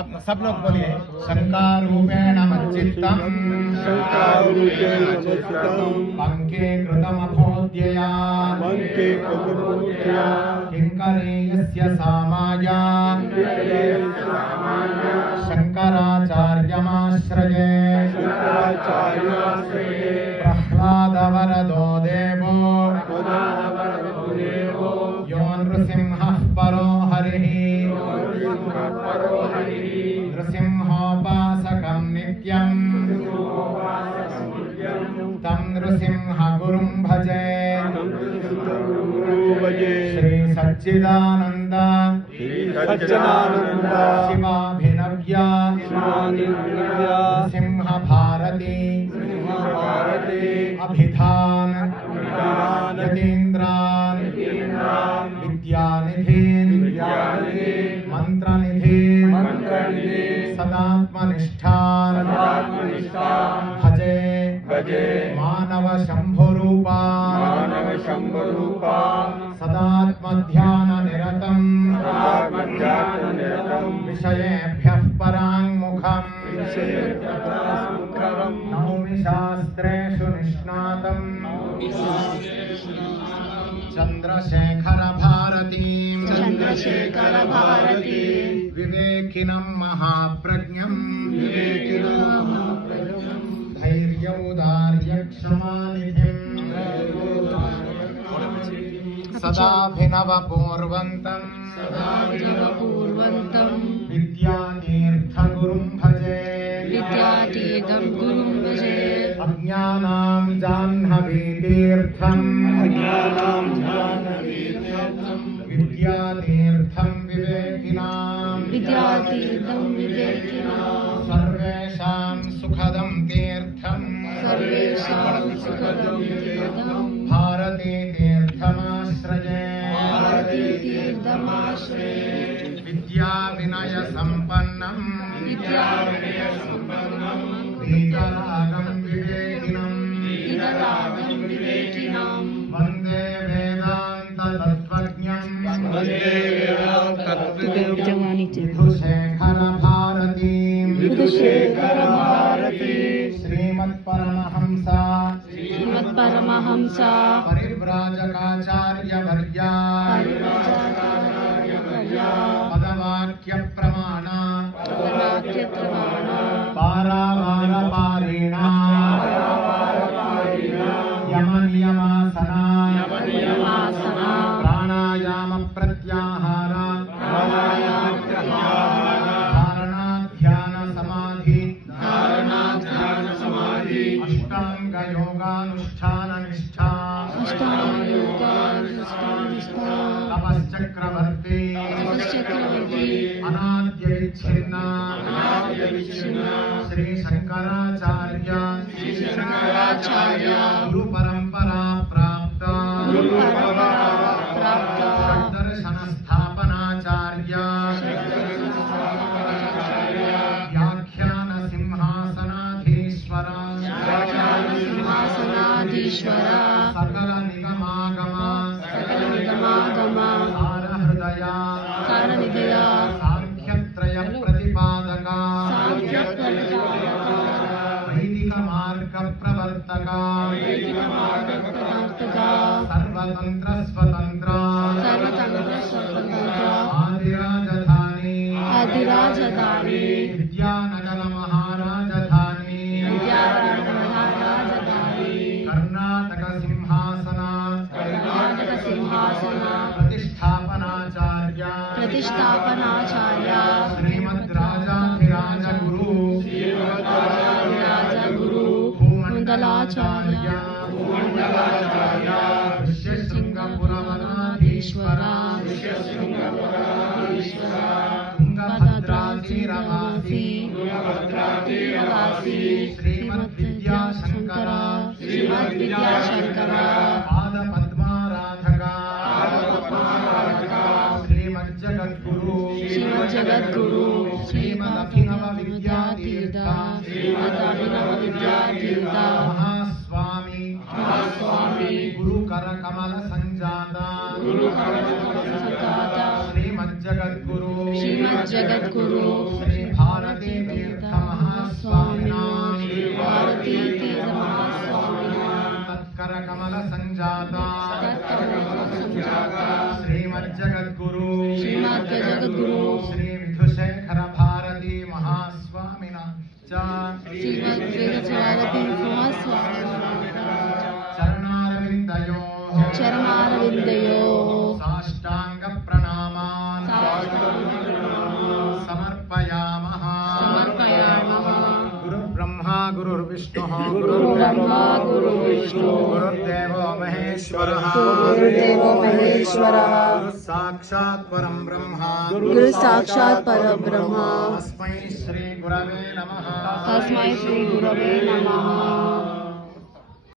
अब सब लोग बोलिए शंकारूपेण मच्चित्तम् पंके कृतमभोद्यया किंकरेयस्य सामाया शंकराचार्यमाश्रये प्रह्लादवरदो देवो यो नृसिंहः परो हरिः नृसिंहोपासकं नित्यं तं नृसिंहगुरुं भजे श्री सच्चिदानंद शिवाभिनव्या सिंह भारती अभिधान यतीन्द्रान विद्यानिधीन मंत्रनिधीन सदात्मनिष्ठान भजे मानव शंभुरूपा सदात्मध्यान निरतं विषयेभ्यः पराङ्मुखम् नौमि शास्त्रेषु निष्णातं चंद्रशेखर भारती विवेकिनं महाप्रज्ञं धैर्यौदार्यक्षमानिधिं सदाभिनवपूर्वन्तं विद्यातीर्थगुरुं भजे अज्ञानां जाह्नवीतीर्थं विद्यातीर्थं विवेकिनां सर्वेषां सुखदं तीर्थं भारती तीर्थमाश्रये विद्या विनय संपन्नं वीतरागं विवेकिनं वन्दे वेदान्त तत्त्वज्ञं विधुशेखर भारती श्रीमत्परमहंस परिव्राजकाचार्यवर्या पदवाक्य प्रमाण पारावारपारिणा यमनियमासना प्राणायाम प्रत्याहार धारणा ध्यान समाधि अष्टांग योगानुष्ठान निष्ठा तपश्चक्रवर्ती अनाद्य विच्छिन्न श्री शंकराचार्य गुरु परंपरा प्राप्त दर्शन स्थापनाचार्य व्याख्यान सिंहासनाधीश्वर सकल निगमागम हृदय सांख्यत्रय प्रतिपादक वैदिक मार्ग प्रवर्तक सर्वतंत्र स्वतंत्र आदिराजधानी विद्यानगर महाराजधानी कर्नाटक सिंहासन प्रतिष्ठापनाचार्य श्रीमद्राजाधिराज गुरु भूमंडलाचार्य ऋष्यशृंगपुरवराधीश्वर तुंगभद्रातीरवासी श्रीमद्विद्याशंकर पादपद्माराधक श्रीमज्जगद्गुरु श्रीमदभिनव विद्यातीर्थ महास्वामी गुरु कर कमल संजाता जगद्गुरु श्री भारती तीर्थ महास्वामिना तत्कर कमल संजाता श्रीमज्जगद्गुरु जगद्गुरु श्री विधुशेखर भारती महास्वामिना चरणारविन्दयो साष्टांग प्रणामान् समर्पयामः। गुरु ब्रह्मा गुरुर्विष्णुः गुरुर्ब्रह्मा गुरुर्विष्णुः गुरुर्देवो महेश्वरः गुरु साक्षात् परं ब्रह्मा गुरु साक्षात् परब्रह्म तस्मै श्री गुरवे नमः। तस्मै श्री गुरवे नमः।